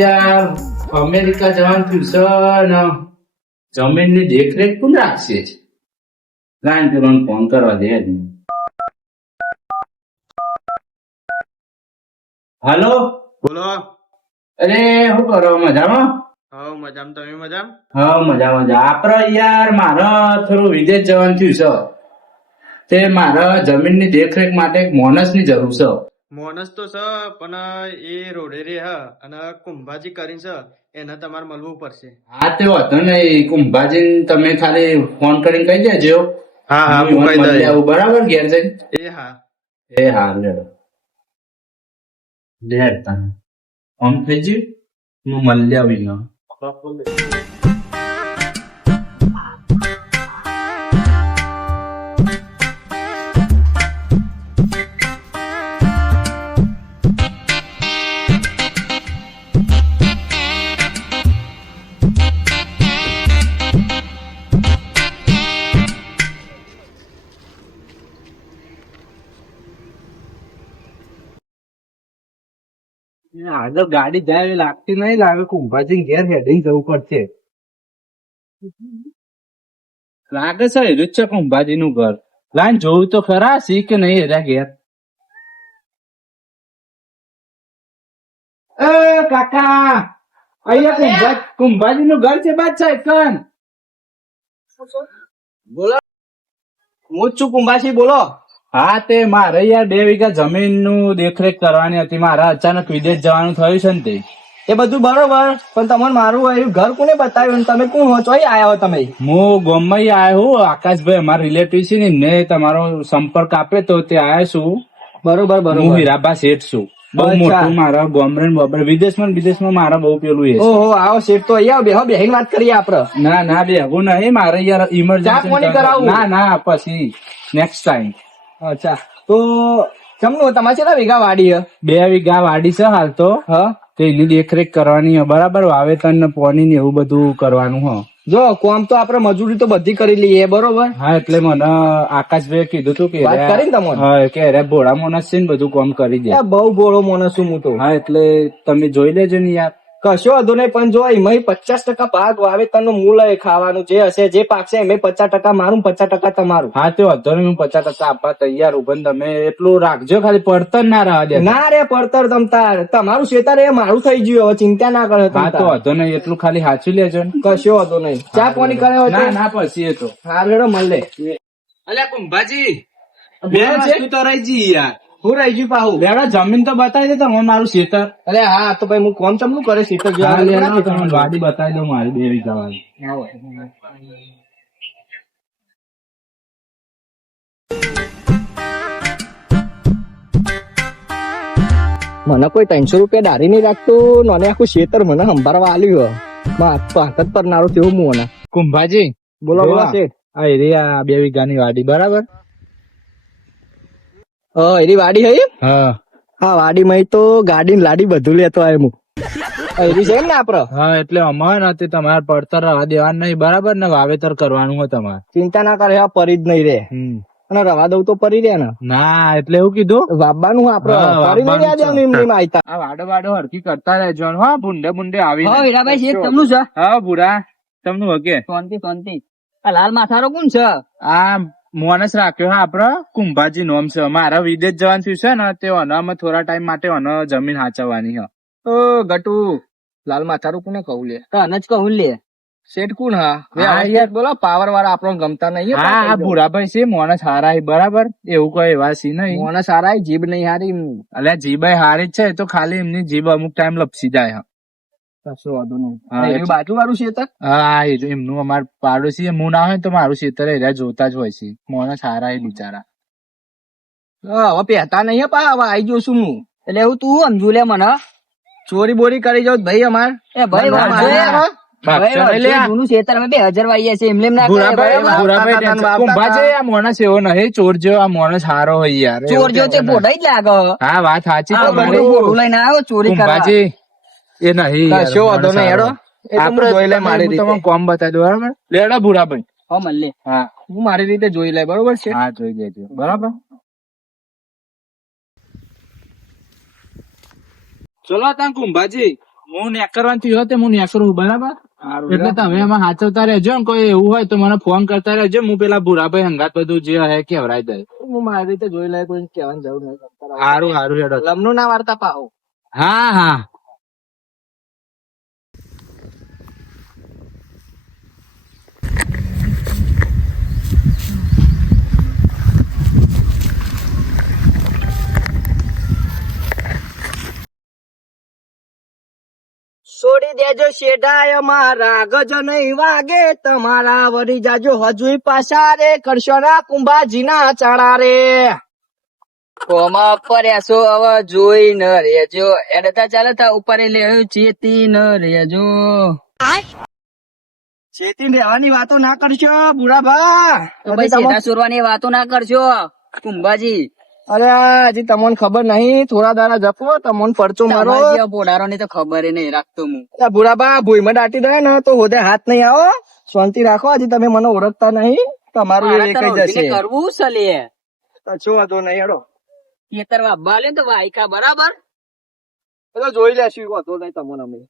યાર અમેરિકા જવાનું થયું છે ને જમીન ની દેખરેખ કોણ રાખશે? લાઈન તો મને ફોન કરવા દે. હાલો, બોલો. અરે શું કરો? મજામાં? હા મજામાં. તમે મજામાં? હા મજા. આપડે યાર મારે થોડું વિદેશ જવાનું થયું છે તે મારે જમીન ની દેખરેખ માટે એક માણસ ની જરૂર છે. મોનસ તો છે પણ એ રોડે રે હ અને કુંભાજી કરીને છે એને તમારે મળવું પડશે. હા તે વાંધો નહીં, કુંભાજી તમે ખાલી ફોન કરીને કહી દેજો. હા હું હું કહી મળી દઈશ. આવું બરાબર ઘેર જઈને. એ હા. એ હા લે તને આમ થઈ ગયું, હું મળી આવી ગયો. આગળ ગાડી જાય એવી લાગતી નહીં, લાગે કુંભાજી ઘેર હેડીને જવું પડશે. લાગે છે એ જ છે કુંભાજી નું ઘર. લાઈન જોવું તો ખરા સી કે નહીં એરા ઘેર. એ કાકા, અહીંયા કુંભાજી નું ઘર છે બાદશાહ કન. બોલો, હું જ છું કુંભાસી. બોલો. હા તે મારે યાર 2 વીઘા જમીન નું દેખરેખ કરવાની હતી. મારે અચાનક વિદેશ જવાનું થયું છે ને તે. એ બધું બરોબર, પણ તમને મારું આવ્યું ઘર કોને બતાવ્યું? તમે કોણ હો? ચોઈ આયા હો તમે? હું ગોમમાં આવ્યો હું, આકાશભાઈ અમારા રિલેટિવ છે ને એમને તમારો સંપર્ક આપ્યો તો તે આવ્યો છું. બરોબર હું બરોબર. હીરાબા શેઠ છું. બહુ અચ્છા. મોટું મારા ગોમરેન બબર વિદેશમાં મારા બહુ પેલું એ છે. ઓહો, આવો શેઠ તો અહીંયા બેહો, બેહીને વાત કરીએ આપડે. ના બેહવું નહીં મારે યાર ચા ઇમરજન્સી. પાણી કરાવું? ના પછી નેક્સ્ટ ટાઈમ. અચ્છા, તો ચમનું તમારે કેટલા વીઘા વાડી હે? 2 વીઘા વાડી છે હાલ તો. હા, તો એની દેખરેખ કરવાની હે બરાબર. વાવેતર ને પોની ને એવું બધું કરવાનું હે. જો કોમ તો આપડે મજૂરી તો બધી કરી લઈએ, બરોબર. હા એટલે મને આકાશભાઈ કીધું તું કે વાત કરીને તમને? હા કે અરે ભોળા માણસ છે ને બધું કામ કરી દે. એ બહુ બોળો માણસ છું હું તો. હા એટલે તમે જોઈ લેજો ને યાર. કશો વાંધો નહીં, પણ જો એમાં 50% ભાગ વાવેતર નું મૂળ એ ખાવાનું જે હશે, જે પાકશે એમાં 50% મારું, 50% તમારું. હા તે વાંધો નહીં, હું 50% આપવા તૈયાર હું. પણ તમે એટલું રાખજો, ખાલી પડતર ના રહેવા દે. ના રે પડતર તમારું શેતર એ મારું થઈ ગયું, હવે ચિંતા ના કરે. હા તો વાંધો નહીં, એટલું ખાલી સાચવી લેજો ને. કશો વાંધો નહીં. ચા પાણી કરે હોય ના પછી એ તો હાર રેડો મળે. અલ્યા કુંભાજી બે વસ્તુ તો રહી ગઈ યાર. હું રહી ગયું પાહુ? લેવડો જમીન તો બતાવી દે તમે મારું ખેતર. અરે હા, તો ભાઈ હું કોમ ચમનું કરે શેતર હા, લેવડો તમે વાડી બતાવી દો મારી 2 વીઘા વાળી. મને કોઈ 300 રૂપિયા દારી નહીં રાખતું, નોને આખું શેતર મને સંભાળવા આલ્યું. પાકત પરનારું તેવું હું મને. કુંભાજી બોલો બોલો જોવા. શેઠ. આ એરિયા 2 વીઘાની વાડી બરાબર. એની વાડી હઈ? હા હા, વાડી માં તો ગાડી ને લાડી બધું લેતો આવ્યો હું. એરી છે ને આપડે. હા એટલે અમારે નથી તમારે પડતર રવા દેવાનું નહીં બરાબર ને. વાવેતર કરવાનું હોય તમારે. ચિંતા ના કરે, આ પરી જ નહીં રે. અને રવા દઉં તો પરી રે ને. ના એટલે એવું કીધું વાબવાનું આપડે હા, પરી નહીં રહ્યા એમ નહીં માયતા. આ વાડો હરકી કરતા રહેજો હા. ભૂંડે આવી હા હીરાભાઈ શેઠ તમનું છે? હા ભૂરા તમનું હકે. શાંતિ. આ લાલ માથારો કોણ છે? આ મોનસ રાખ્યો હા આપડે કુંભાજી નોમ છે. મારા વિદેશ જવાનું થયું છે ને તે અમે થોડા ટાઈમ માટે જમીન હાચવવાની છે. ઓ ગટુ, લાલ માથારું કોને કહું લે? તને જ કહું લે. શેઠ કોણ? હા હા, યાર. બોલો, પાવર વાળા આપણને ગમતા નહીં. હા ભૂરાભાઈ છે મોનસ હારા બરાબર. એવું કોઈ એવા સી નહીં. મને સારા જીભ નહીં હારી. અલ્યા જીભાઈ હારી જ છે તો ખાલી એમની જીભ અમુક ટાઈમ લપસી જાય. કશો વાંધો હા, નહીં. બાજુ વાળું શેતર? હા એ એમનું અમાર પાડોશી હું ના હોય તો મારું ખેતર એરિયા જોતા જ હોય છે. મોનસ હારા બિચારા. હવે પહેતા નહીં પા, હવે આઈ ગયો છું હું. એટલે એવું તું સમજુ લે મને. ચોરી બોરી કરી જાવ ભાઈ અમાર. એ ભાઈ ના, વાંધો ના, નહીં. ભાઈ બાપચા નહીં લે. વાંધો જૂનું ખેતર અમે 2000 વાઈએ છે એમને એમ ના કરાય, ભૂરાભાઈ બરાબર? ભૂરાભાઈ બાપતા ટેન્શન. બાપતા કુંભાજી આ મોનસ એવો નહીં ચોર જેવો. આ મોનસ હારો હોય યાર. ચોર એવું જો તે ટેન્શન બોડાઈ જ લાગે. નહીં. હા વાત સાચી આ તમારી. બધું બોડું લઈને આવ્યો ચોરી કરવા. કુંભાજી એ નહીં યાર, કશો વાંધો મોનસ નહીં, હારો. હેડો. એ તો હું આપણે જોઈ લઈ મારી હું રીતે. તમને કોમ બતાવી દઉં બરાબર. લેડા ભૂરાભાઈ. હો મળે. હા હું મારી રીતે જોઈ લે બરોબર છે. હા જોઈ લેજો બરાબર. ચલો ત્યાં કુંભાજી હું નેકરવાનું થયું તે હું નેકરું બરાબર. એટલે તમે એમાં હાચવતા રહેજો ને કોઈ એવું હોય તો મને ફોન કરતા રહેજો. હું પેલા ભૂરાભાઈ હંગાત બધું જે હે કેવરાઈ દે. હું મારી રીતે જોઈ લે, કોઈ કહેવાની જરૂર નહીં. સારું સારું હેડો. લમનું ના વાર્તા પાહો. હા હા. છોડી દેજો શેઢાય મારા ગજ નહીં વાગે તમારા વળી જાજો હજુય પાછા રે કરશો ના કુંભાજી ના ચાણા રે. કોમાં પડ્યા છો હવે જોઈ ન રેજો એડતા ચાલે તા ઉપર લે ચેતી ન રેજો. ચેતી રહેવાની વાતો ના કરશો બુરાભા. તો ભાઈ સીધા સુરવાની વાતો ના કરશો કુંભાજી. અરે હજી તમને ખબર નહીં, થોડા દાડા જપો તમને પરચો મારો. પોડારો ની તો ખબર નહીં રાખતો હું. બુરાભા ભૂઈમાં દાટી દે ને તો હોદે હાથ નહીં આવો. શાંતિ રાખો, હજી તમે મને ઓળખતા નહીં. તમારું એ કઈ જશે કરવું સલે કશો વાંધો નહીં. હેડો ખેતર વાબા લે તો વાયકા બરાબર. તો જોઈ લેશું, વાંધો નહીં તમને. અમે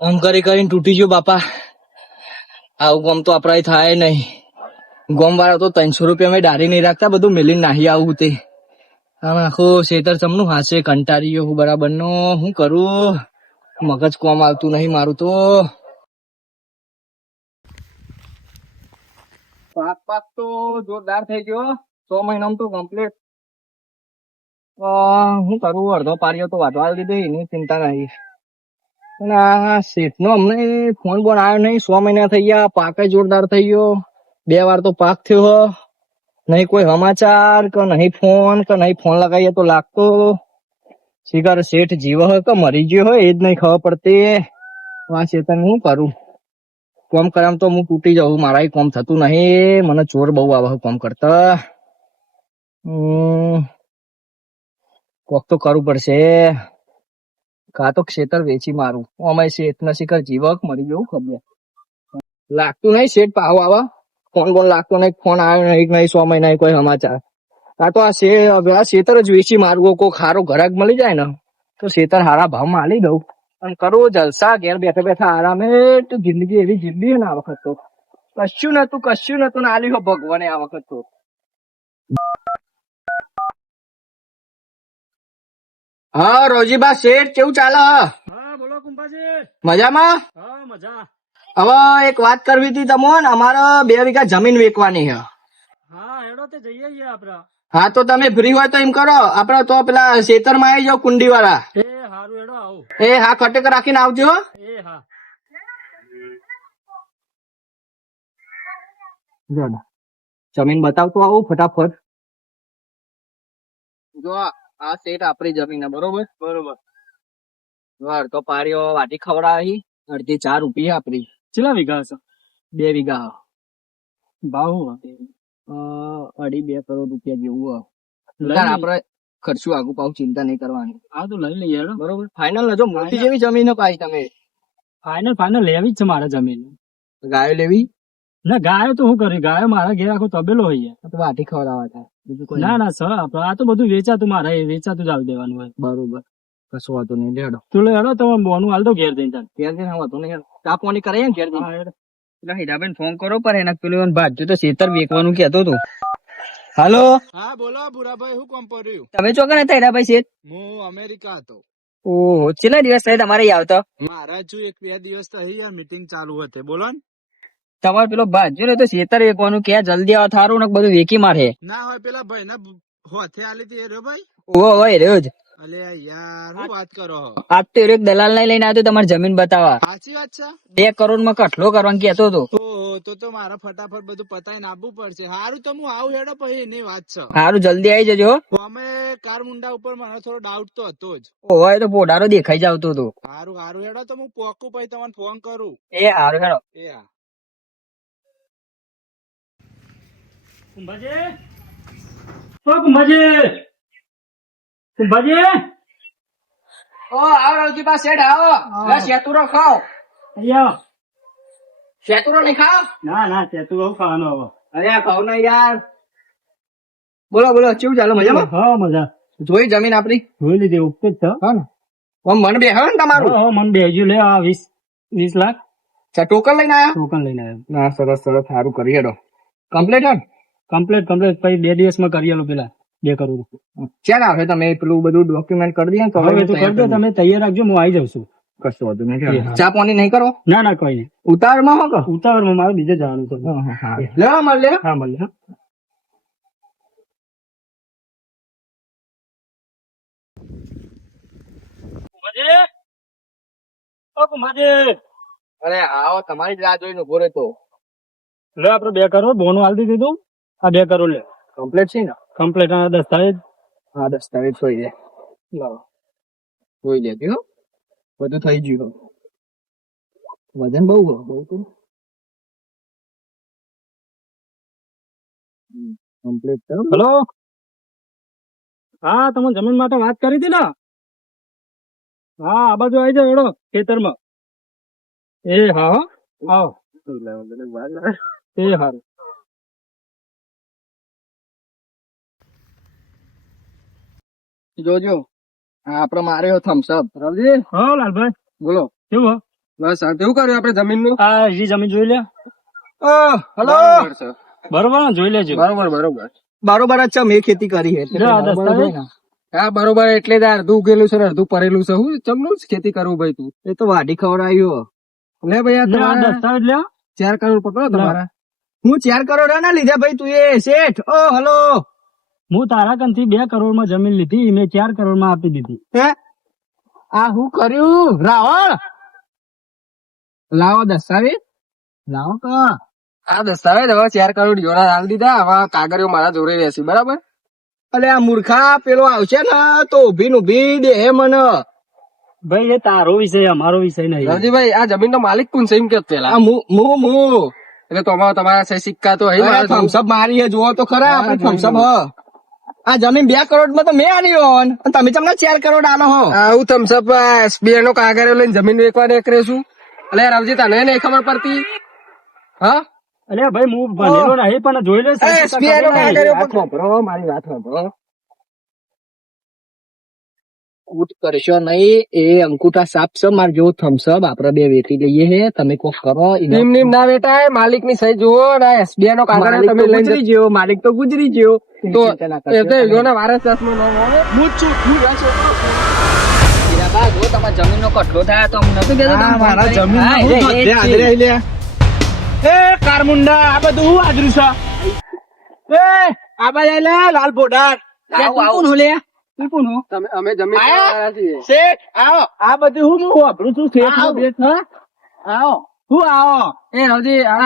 આમ કરી કરીને તૂટી ગયો બાપા. આવું ગમ તો આપડા થાય નહીં. ગોમ વાળા તો 300 રૂપિયા મેં ડારી નહીં રાખતા, બધું મેલીને નાહી આવું તે. આમ આખું શેતર ચમનું હાસે કંટાળી ગયો હું બરાબર નો. શું કરું, મગજ કોમ આવતું નહીં મારું તો. પાક તો જોરદાર થઈ ગયો. 6 મહિનામાં તો કમ્પ્લીટ. શું કરું, અડધો પારીઓ તો વાટવા દીધો, એની ચિંતા નહીં. અને આ શેઠ નો અમને ફોન બોન આવ્યો નહીં. 6 મહિના થઈ ગયા, પાક જોરદાર થઈ ગયો. 2 વાર તો પાક થયો. નહીં કોઈ સમાચાર કે નહીં ફોન, કે નહીં ફોન લગાવીએ તો લાગતો શિકાર શેઠ જીવ હોય કે મરી ગયો હોય એ જ નહીં ખબર પડતી. આ શેતન હું કરું, કોમ કરામ તો હું તૂટી જાઉં. મારા કોમ થતું નહીં, મને ચોર બહુ આવે કોમ કરતા. કોક તો કરવું પડશે. કા તો ખેતર વેચી મારું. અમે શેઠ ના શિખર જીવક મરી ગયું ખબર લાગતું નહીં. શેઠ પાવ આવા ફોન બોન લાગતો નહીં, ફોન આવ્યો નહીં, 6 મહિના કોઈ સમાચાર. આ તો આ શેતર જ વેચી મારવું. કોઈ ખારો ઘરાક મળી જાય ને તો શેતર હારા ભાવમાં આલી દઉં અને કરવું જલસા. ઘેર બેઠા બેઠા આરામે. તો જિંદગી એવી જિંદગી ને આ વખત તો કશું નતું ને આલી હો ભગવાને આ વખત તો. હા રોજીબા શેઠ, કેવું ચાલે? હા બોલો કુંભાજી. મજામાં? હા મજા. હવે એક વાત કરવી હતી તમને. અમારે 2 વીઘા જમીન વેચવાની છે. હા હેડો તે જઈએ આપડા. હા તો તમે ફ્રી હોય તો એમ કરો, આપડે તો પેલા ખેતર માં આવી જાઓ કુંડી વાળા. એ હારું હેડો આવું. એ હા, કટેક રાખીને આવજો. એ હા. જમીન બતાવતો આવું ફટાફટ. જો આ સેટ આપણી જમીન બરોબર બરોબર. અડધો પારીઓ વાટી ખવડાવી, અડધી 4 રૂપિયા આપડી. કેટલા વીઘા હશે? 2 વીઘા ભાવ 2.5 કરોડ રૂપિયા જેવું. લઈ લઈએ. આપડે ખર્ચું આગુ પાછું ચિંતા નહીં કરવાની. હા તો લઈ લઈએ હેડો. બરોબર ફાઈનલ. જો મોટી જેવી જમીન પાઈ તમે. ફાઈનલ લેવી જ છે મારે જમીન. ગાયો લેવી ના ગાયો તો શું કરી, ગાયો મારા ઘેર આખો તબેલો હોય. તો વાટી ખવડાવવા થાય, બીજું કોઈ ના ના સર આ તો બધું વેચાતું મારે વેચાતું જ આવી દેવાનું હોય. બરોબર, કશું વાતો નહીં. લેડો તું લે હેડો તમે બોનું હાલ દો ઘેર જઈને. ઘેર જઈને વાતો નહીં. ચા પાણી કરે ઘેર જઈને. હા હેડો. પેલા હીરાબેન ફોન કરો પણ એના પેલું ભાજ્યું તો શેતર વેકવાનું કેતો હતો. હાલો, હા બોલો ભૂરાભાઈ, શું કામ પડ્યું? તમે ચોકન હતા હીરાભાઈ શેઠ? હું અમેરિકા હતો. ઓહો, કેટલા દિવસ થયા તમારે અહીં આવતા? મારા જો 1-2 દિવસ થઈ મીટિંગ ચાલુ હતી. બોલો ને. તમારે પેલો ભાજ્યો ને તો શેતર વેકવાનું કે જલ્દી આવો થારું ને બધું વેકી મારે. ના હોય પેલા ભાઈ ના હોથે આલી હતી એ રહ્યો ભાઈ. ઓહો હોય રહ્યો જ. અલે યાર શું વાત કરો છો? આજ તો એક દલાલ ને લઈને આવ્યો તમારી જમીન બતાવવા. સાચી વાત છે. 2 કરોડ માં કઠલો કરવાનું કેતો હતો. ઓહો, તો મારે ફટાફટ બધું પતાઈને આપવું પડશે. હારું તો હું આવું હેડો પછી એની વાત છે. સારું જલ્દી આવી જજો. અમે કાર મુંડા ઉપર મને થોડો ડાઉટ તો હતો જ. ઓહો એ તો પોડારો દેખાઈ જાવતો હતો. હારું હેડો તો હું પોકું પછી તમને ફોન કરું. એ હારું હેડો. એ હા. કુંભાજી, ઓ કુંભાજી, કુંભાજી, ઓ આવો રવજીબા શેઠ આવો. લે શેતુરો ખાઓ. અહીંયા શેતુરો નહીં ખાઓ? ના ના તે તું બહુ ખાવાનો હવે. અરે ખાવ ને યાર. બોલો બોલો કેવું ચાલે મજામાં? હા મજા જોઈ જમીન આપડી? જોઈ લીધી ઓકે જ છે. હા ને મન બે હવે ને તમારું? હા મને બેજુ લે આ 20 લાખ ટોકન લઈને આયા? ટોકન લઈને આવ્યો. ના સરસ સરસ સારું કરી હેડો. કમ્પ્લીટ હે? કમ્પ્લીટ પછી 2 દિવસમાં કરી આલો પેલા 2 કરોડ. ક્યાં આવે તમે પેલું બધું ડોક્યુમેન્ટ કરી દઈએ તો હવે તું કરી દો, તમે તૈયાર રાખજો, હું આવી જાઉં છું. કશું વધુ નહીં. ચા પાણી નહીં કરો? ના ના કોઈ નહીં. ઉતાવળમાં હો કે? ઉતાવળમાં મારે બીજે જવાનું છે. લેવા મળે. હા મળે. હા અરે આવો તમારી જ રાહ જોઈને ઉભો રહેતો. લે આપડે 2 કરોડ બોનું આલી દીધું. આ 2 કરોડ લે કમ્પ્લીટ છે ને? કમ્પ્લીટ. આ દસ્તાવેજ હા દસ્તાવેજ જોઈ લે. લાવો જોઈ લેતી હો. બધું થઈ ગયું. વજન બહુ તો કમ્પ્લીટ. હેલો, હા તમે જમીન માટે વાત કરી હતી ને? હા આ બાજુ આવી જાવ એડો ખેતરમાં. એ હા હો, આવો. એ હારું. જોજો આપડે માર્યો થમ્સઅપ. રવજી હા લાલભાઈ બોલો. કેવું બસ આ કેવું કર્યું આપડે જમીન નું? આ એ જમીન જોઈ લે. હેલો બરોબર ને? જોઈ લેજો. બરોબર જ છે. મેં ખેતી કરી છે. લે આ દસ્તાવેજ. હા બરોબર. એટલે જ અડધું ઉગેલું છે ને અડધું પરેલું છે. હું ચમનું જ ખેતી કરું ભાઈ તું? એ તો વાઢી ખવડાવ્યો. લે ભાઈ લે આ દસ્તાવેજ લે. 4 કરોડ પકડો તમારા. હું 4 કરોડ ના લીધા ભાઈ તું એ શેઠ. ઓ હલો. હું તારા કંથી 2 કરોડ માં જમીન લીધી, મેં 4 કરોડ માં આપી દીધી. હે આ હું કર્યું રાવણ? લાવો દસ્તાવેજ. લાવો કા આ દસ્તાવેજ. હવે 4 કરોડ જોડા હાલ દીધા. હવે કાગળિયો મારા જોડે રહેશે બરાબર. અલે આ મૂર્ખા પેલો આવશે ને તો ઉભી ઉભી દે મને. ભાઈ એ તારો વિષય, અમારો વિષય નહીં. રવજીભાઈ આ જમીન નો માલિક કોણ છે એમ કે પેલા? એટલે તો તમારા સહી સિક્કા તો થમ્સઅપ મારી જુઓ તો ખરા. થમ્સઅપ આ જમીન 2 કરોડ માં તો મેં આલી હો. તમે તમને 4 કરોડ આલો હો. હું થમ્સઅપ SBI નો કાગળ લઈને જમીન વેચવા નીકળે છું. એટલે રવજી તને નહીં ખબર પડતી? હા અલે ભાઈ હું ભણેલો નહીં પણ જોઈ લે. SBI નો કાગળ મારી વાત સાંભળો. કૂટ કરશો નહીં. એ અંકુટા સાપ છે. મારે જેવો થમ્સઅપ આપડે 2 વેચી લઈએ હે. તમે કોક કરો. એમ ના વેટાય. માલિક ની સહી જુઓ. SBI નો કાગળ તમે ગુજરી ગયો. માલિક તો ગુજરી ગયો. તો વારસ તમારા જમીન નો કટલો થાય તો નતું કેતો? મારા જમીન એ કારમુંડા આ બધું હું આદરું છે. એ આ બાજુ લે લાલ પોડાર. અમે જમીન શેઠ આવો. આ બધું હું વાપરું છું. શેઠ નો બેઠ હ? આવો. હું આવો. એ રવજી આ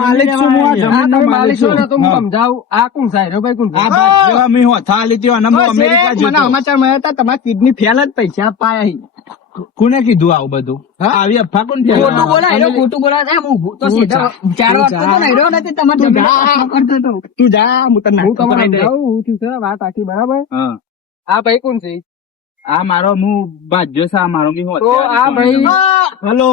માલિક છું હું. આ જમીનનો માલિક છું. સમજાવું. આ કોણ સાહેબ ભાઈ કોણ? આ ભાઈ મેં હોથા લીધી અને હું અમેરિકા જતો. સમાચાર મળ્યા હતા તમારા કિડની ફેલ જ પૈસા પાયા. કોને કીધું આવું બધું? આવી અફવા કોણ ખોટું બોલાય. ખોટું બોલાય. તો સીધા 4 વાર તો નહીં નથી તમારે. તું જા હું તને વાત આખી બરાબર. આ ભાઈ કોણ છે? આ મારો હું ભાજ્યો છે. આ મારો તો આ ભાઈ હલો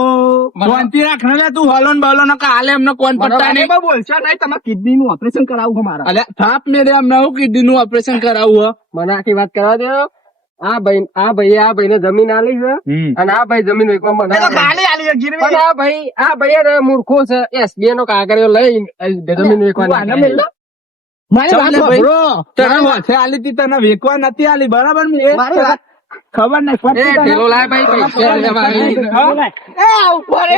શાંતિ રાખ ને તું. હલો ને બલો ને કાલે એમને કોણ પડતા નહીં બોલશો નહીં. તમારે કિડની નું ઓપરેશન કરાવવું મારા. અલ્યા થાપ મેરે એમને હું કિડની નું ઓપરેશન કરાવવું? મને આખી વાત કરવા દો. આ ભાઈ ને જમીન આલી છે અને આ ભાઈ જમીન વેચવા મને એ તો ગાલી આલી છે ગીરવી. પણ આ ભાઈ યાર મૂર્ખો છે SBI નો કાગળિયો લઈ જમીન વેચવા મારી વાત સાંભળો. તને વાથે આલી તી, તને વેકવા નથી આલી, બરાબર ને? એ મારી વાત- ખબર નહીં એ પડતી તને? ઢેલો લાય ભાઈ પૈસા લેવા આવી. હા? એ આવું કરે.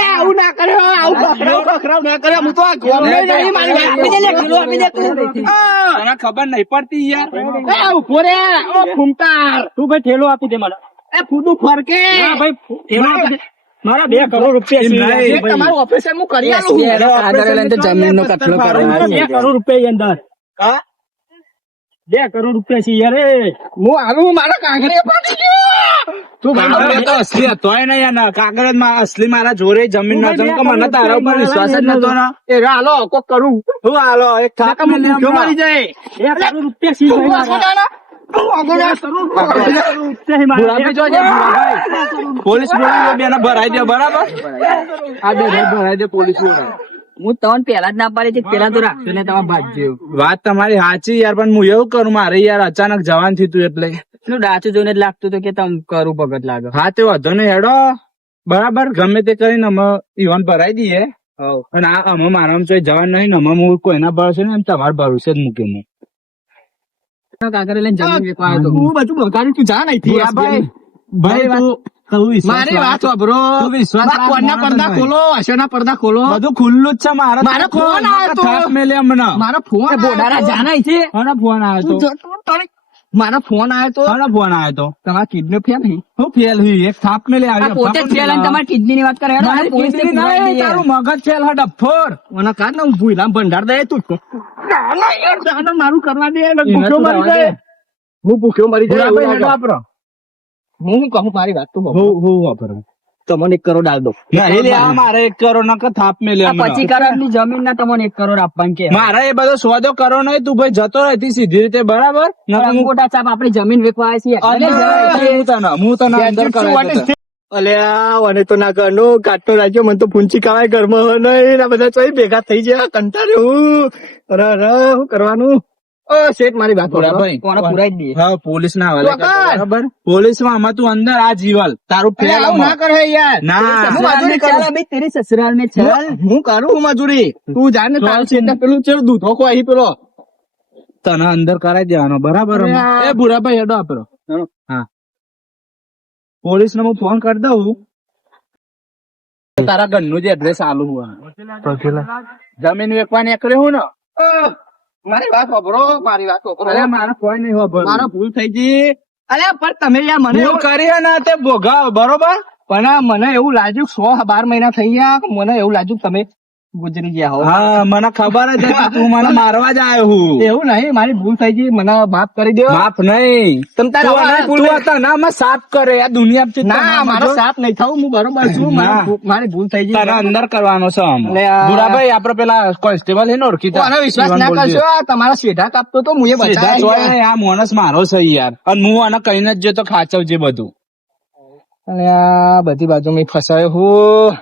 એ આવું ના કર્યો, આવું ખખરાવ ના કર્યો. હું તો આ ગોમને નહીં, મારી વાત આપી દે, કિલો આપી દે તું. આ, તને ખબર નહીં પડતી યાર. એ આવું કરે. ઓ ફૂમતાર. તું ભાઈ થેલો આપી દે મને. એ ફૂદું ફરકે. હા ભાઈ થેલો આપી દે. મારા 2 કરોડ રૂપિયા એમ છે નહીં. યાર. એ તમારું ઓપરેશન હું કરી આલું. SBI નો કાગળિયો લઈને તો જમીનનો કથલો કરે. મારા 2 કરોડ રૂપિયા છે અંદર. હા? 2 કરોડ રૂપિયા છે યાર એ. હું આલું, મારા કાંકરીએ પડી ગયો. તું કાગળ તો અસલી હતોય નહીં યાર. કાગળ માં અસલી મારા જોડે જમીન ના કે મને તારા ઉપર વિશ્વાસ જ નતો ને. એ હાલો કોક કરું. હું હાલો એક થાપ કાકા મેલી ભૂખ્યો હમણાં. મરી જાય. 2 કરોડ રૂપિયા છે તું ભાઈ મારા. વાસોડાના? તું વાગોડા. 2 કરોડ રૂપિયા છે મારા. ભુરાભાઈ જોજે, ભુરાભાઈ. પોલીસ બોલાવી બેને ભરાઈ દે, બરાબર? આ બે ભરાઈ દે પોલીસ બોલાવી. હું તમને પેલા જ ના પાડી હતી, પેલા તો રાખશો ને તમે ભાજ્યો. વાત તમારી સાચી યાર, પણ હું એવું કરું, મારે યાર અચાનક જવાન થયું તું એટલે. એટલું ડાચું જોઈને જ લાગતું હતું કે તમે કરું ભગત લાગે. હા તે વાંધો નહીં હેડો, બરાબર, ગમે તે કરીને અમે ઈવન ભરાઈ દઈએ. અને આ અમે મારા ચોઈ જવાન નહીં ને, અમે હું કોઈના ભરોસે ને તમારા ભરોસે જ મૂકીને. કાકરે લઈને જમીન વેચવા આવ્યો હતો. હું બધું બગાડ્યું, તું જા નહીં. ભાઈ તું મારી વાત સાંભળો. તું વિશ્વાસ આ કોણના પડદા ખોલો, હસેના પડદા ખોલો. બધું ખુલ્લું જ છે મારે. મારો ફોન આવ્યો તો. થાપ મેલે હમણાં. મારો ફોન બોડારા જા નહીં છે. કોનો ફોન આવ્યો તો? મારો ફોન આવ્યો તો. કોનો ફોન આવ્યો તો? તમારા કિડનેપ થયા નહીં. હું ફેલ હુઈ, એક થાપ મેલે આવ્યો. પોતે જ ફેલ અને તમારી કિડની ની વાત કરે. હેડો, મારી પોલીસને કિડની પુરાવી નહીં, દઈએ. તારું મગજ ફેલ હા ડફોર. મને કાઢ ને હું ભૂલામ ભંડાર દે તું. મારું કરવા દે. એને ભૂખ્યો તો મરી રહેવા જાય. હું ભૂખ્યો મરી જાય. ભુરાભાઈ એવું હેડો લાગે. વાપરો. હું શું કહું મારી વાત તો બહુ. હું વાપરો. તમને 1 કરોડ આલ દો. નહીં લે, આ મારે 1 કરોડ નકર થાપ મેલે આ હમણાં. 25 કરોડ ની જમીન ના તમને 1 કરોડ આપવાનું કે મારે એ બધો સોદો કરો નહીં, તું ભાઈ જતો રહેતી સીધી રીતે, બરાબર? નકર હું અંગોટા ચાપ આપણી જમીન વેચવા આવે છે. હું તને અંદર કરાવી દેતો. અલ્યા મને તો ના કરનો કાટનો રાજ્યો મને તો પૂંચી ખાવાય ઘરમાં નહીં. આ બધા ચોઈ ભેગા થઈ ગયા, કંટાળ્યો હું. અરે શું કરવાનું? ઓ શેઠ મારી વાત ભુરાભાઈ. કોને પુરાઈ જ દઈએ. હા, પોલીસ ના હવાલે કરતો, ચોક્કસ. બરાબર? પોલીસ માં આમાં તું અંદર આ જીવલ તારું ફેલ અલ્યા, આવું ના આમાં. કરે યાર. ના. હું મજૂરી કરું. તેરી સસુરાલ મેં છે. હું કરું હું મજૂરી. તું જાને તો તારું શેઠને પેલું છે દૂધો કો અહીં પેલો. તને અંદર કરાવી દેવાનો, બરાબર? અલ્યા. એ ભુરાભાઈ હેડો આપડો. હા, પોલીસ ને હું ફોન કરી દઉં. તારા ઘરનું જ એડ્રેસ આલું હું. જમીન વેચવા નીકળ્યો હું ને. મારી વાત સાંભળો, મારી વાત સાંભળો. અરે મારે કોઈ નહીં ખબર. મારો ભૂલ થઈ ગઈ. અલ્યા પણ તમે યાર મને ભૂલ કરી હે ને તે ભોગાવ, બરોબર? પણ આ મને એવું લાગ્યું 12 મહિના થઈ ગયા. મને એવું લાગ્યું તમે ગુજરી ગયા હો. હા, મને ખબર જ હતી તું મને મારવા જ આવ્યો હું. એવું નહીં, મારી ભૂલ થઈ ગઈ, મને માફ કરી દો. માફ નહીં. તમ તારે તું આવા આને ભૂલ તું હતા ના, મેં સાફ કરે આ દુનિયા. ના મારો સાથ નહીં થવું, હું બરોબર છું. ના. મારી ભૂલ થઈ ગઈ. તારા અંદર કરવાનો છે આમ. અલે આ- ભુરાભાઈ આપડે પેલા કોન્સ્ટેબલ છે ને ઓળખીતા. કોનો વિશ્વાસ ના કરશો. આ તમારા શેઠા કાપતો તો હું એ સીધા બચાવ્યા જોડે યાર. આ માણસ મારો છે યાર, અને હું આને કહીને જ જો તો ખાચવજે બધું. અને આ બધી બાજુ મેં ફસાયો હું.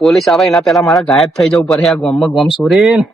પોલીસ આવે એના પેલા મારા ગાયબ થઈ જવું પડે આ ગામમાં ગામ સોરીને.